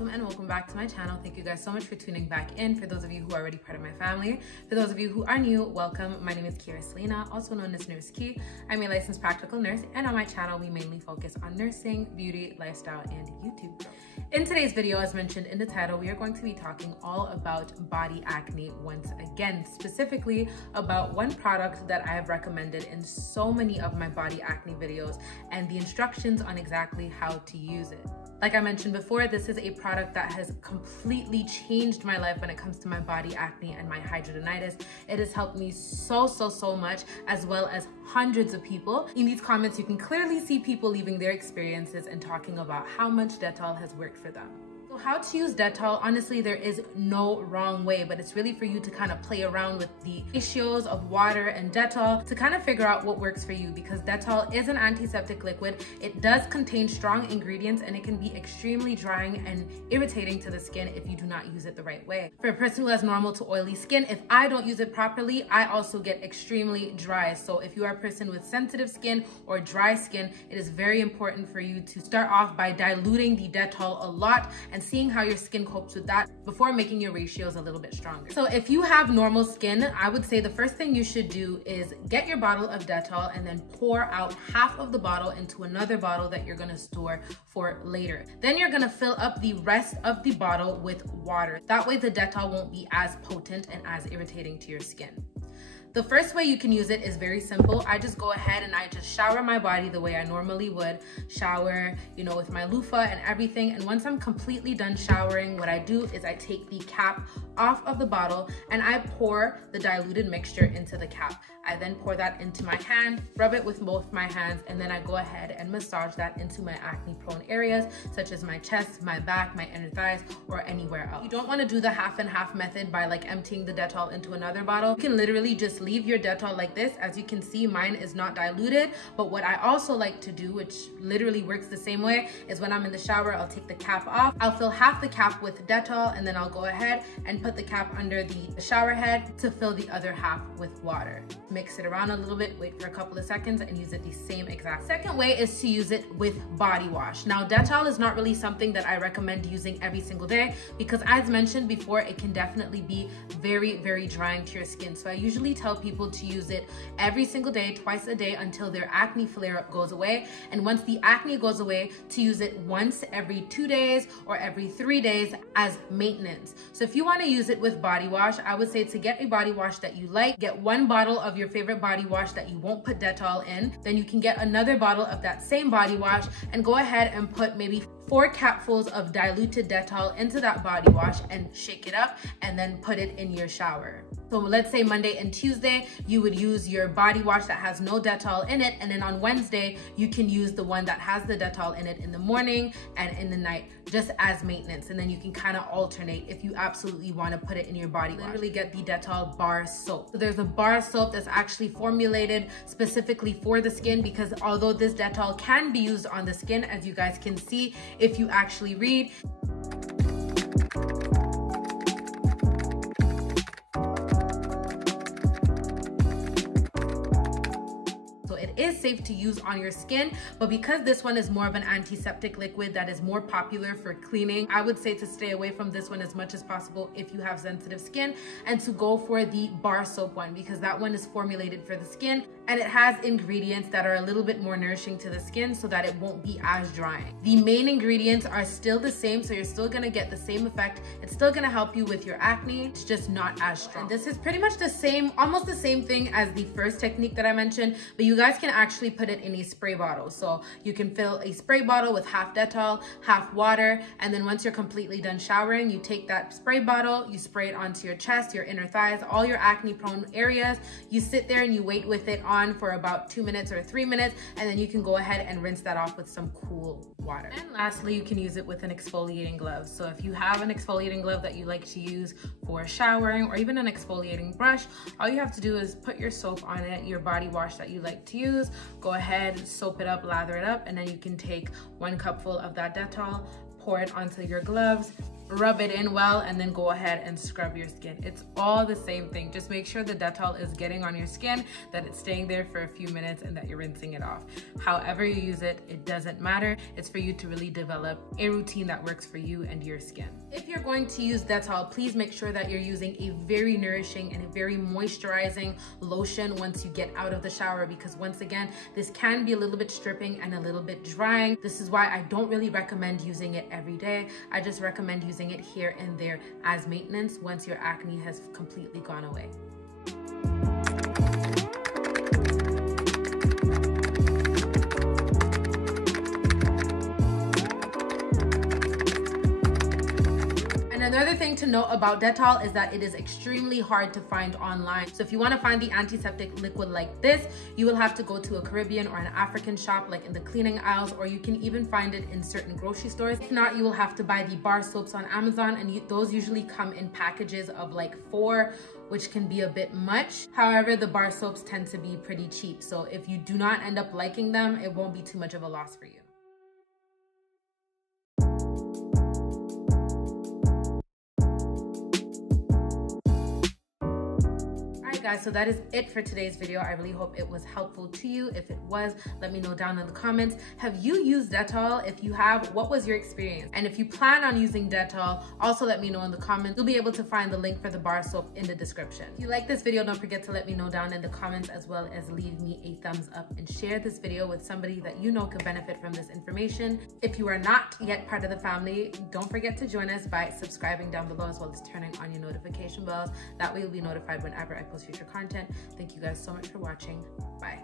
welcome back to my channel. Thank you guys so much for tuning back in. For those of you who are already part of my family, for those of you who are new, welcome. My name is Kira Selena, also known as Nurse Key. I'm a licensed practical nurse, and on my channel we mainly focus on nursing, beauty, lifestyle, and YouTube growth. In today's video, as mentioned in the title, we are going to be talking all about body acne once again, specifically about one product that I have recommended in so many of my body acne videos and the instructions on exactly how to use it. Like I mentioned before, this is a product that has completely changed my life when it comes to my body acne and my hidradenitis. It has helped me so much, as well as hundreds of people. In these comments, you can clearly see people leaving their experiences and talking about how much Dettol has worked for them. So how to use Dettol, honestly, there is no wrong way, but it's really for you to kind of play around with the ratios of water and Dettol to kind of figure out what works for you, because Dettol is an antiseptic liquid. It does contain strong ingredients and it can be extremely drying and irritating to the skin if you do not use it the right way. For a person who has normal to oily skin, if I don't use it properly, I also get extremely dry. So if you are a person with sensitive skin or dry skin, it is very important for you to start off by diluting the Dettol a lot and seeing how your skin copes with that before making your ratios a little bit stronger. So if you have normal skin, I would say the first thing you should do is get your bottle of Dettol and then pour out half of the bottle into another bottle that you're gonna store for later. Then you're gonna fill up the rest of the bottle with water. That way the Dettol won't be as potent and as irritating to your skin. The first way you can use it is very simple. I just go ahead and I just shower my body the way I normally would. Shower, you know, with my loofah and everything. And once I'm completely done showering, what I do is I take the cap off of the bottle and I pour the diluted mixture into the cap. I then pour that into my hand, rub it with both my hands, and then I go ahead and massage that into my acne prone areas, such as my chest, my back, my inner thighs, or anywhere else. You don't want to do the half and half method by like emptying the Dettol into another bottle. You can literally just leave your Dettol like this. As you can see, mine is not diluted, but what I also like to do, which literally works the same way, is when I'm in the shower, I'll take the cap off. I'll fill half the cap with Dettol, and then I'll go ahead and put the cap under the shower head to fill the other half with water. Mix it around a little bit, wait for a couple of seconds, and use it the same exact. Second way is to use it with body wash. Now, Dettol is not really something that I recommend using every single day because, as mentioned before, it can definitely be very drying to your skin. So I usually tell people to use it every single day, twice a day, until their acne flare-up goes away. And once the acne goes away, to use it once every 2 days or every 3 days as maintenance. So if you want to use it with body wash, I would say to get a body wash that you like. Get one bottle of your favorite body wash that you won't put Dettol in. Then you can get another bottle of that same body wash and go ahead and put maybe 4 capfuls of diluted Dettol into that body wash and shake it up and then put it in your shower. So let's say Monday and Tuesday, you would use your body wash that has no Dettol in it, and then on Wednesday, you can use the one that has the Dettol in it in the morning and in the night, just as maintenance. And then you can kind of alternate if you absolutely want to put it in your body wash. Literally get the Dettol bar soap. So there's a bar soap that's actually formulated specifically for the skin, because although this Dettol can be used on the skin, as you guys can see, if you actually read, is safe to use on your skin, but because this one is more of an antiseptic liquid that is more popular for cleaning, I would say to stay away from this one as much as possible if you have sensitive skin, and to go for the bar soap one, because that one is formulated for the skin and it has ingredients that are a little bit more nourishing to the skin so that it won't be as drying. The main ingredients are still the same, so you're still gonna get the same effect. It's still gonna help you with your acne, it's just not as strong. And this is pretty much the same, almost the same thing as the first technique that I mentioned, but you guys can actually put it in a spray bottle. So you can fill a spray bottle with half Dettol, half water, and then once you're completely done showering, you take that spray bottle, you spray it onto your chest, your inner thighs, all your acne prone areas. You sit there and you wait with it on for about 2 minutes or 3 minutes, and then you can go ahead and rinse that off with some cool water. And lastly, you can use it with an exfoliating glove. So if you have an exfoliating glove that you like to use for showering, or even an exfoliating brush, all you have to do is put your soap on it, your body wash that you like to use, go ahead, soap it up, lather it up, and then you can take 1 cupful of that Dettol, pour it onto your gloves, rub it in well, and then go ahead and scrub your skin. It's all the same thing. Just make sure the Dettol is getting on your skin, that it's staying there for a few minutes, and that you're rinsing it off. However you use it, it doesn't matter. It's for you to really develop a routine that works for you and your skin. If you're going to use Dettol, please make sure that you're using a very nourishing and a very moisturizing lotion once you get out of the shower, because once again, this can be a little bit stripping and a little bit drying. This is why I don't really recommend using it every day. I just recommend using it here and there as maintenance once your acne has completely gone away. Another thing to note about Dettol is that it is extremely hard to find online. So if you want to find the antiseptic liquid like this, you will have to go to a Caribbean or an African shop, like in the cleaning aisles, or you can even find it in certain grocery stores. If not, you will have to buy the bar soaps on Amazon, and those usually come in packages of like 4, which can be a bit much. However, the bar soaps tend to be pretty cheap. So if you do not end up liking them, it won't be too much of a loss for you. Guys, so that is it for today's video. I really hope it was helpful to you. If it was, let me know down in the comments. Have you used Dettol? If you have, what was your experience? And if you plan on using Dettol, also let me know in the comments. You'll be able to find the link for the bar soap in the description. If you like this video, don't forget to let me know down in the comments, as well as leave me a thumbs up and share this video with somebody that you know could benefit from this information. If you are not yet part of the family, don't forget to join us by subscribing down below, as well as turning on your notification bells. That way you'll be notified whenever I post future content. Thank you guys so much for watching. Bye.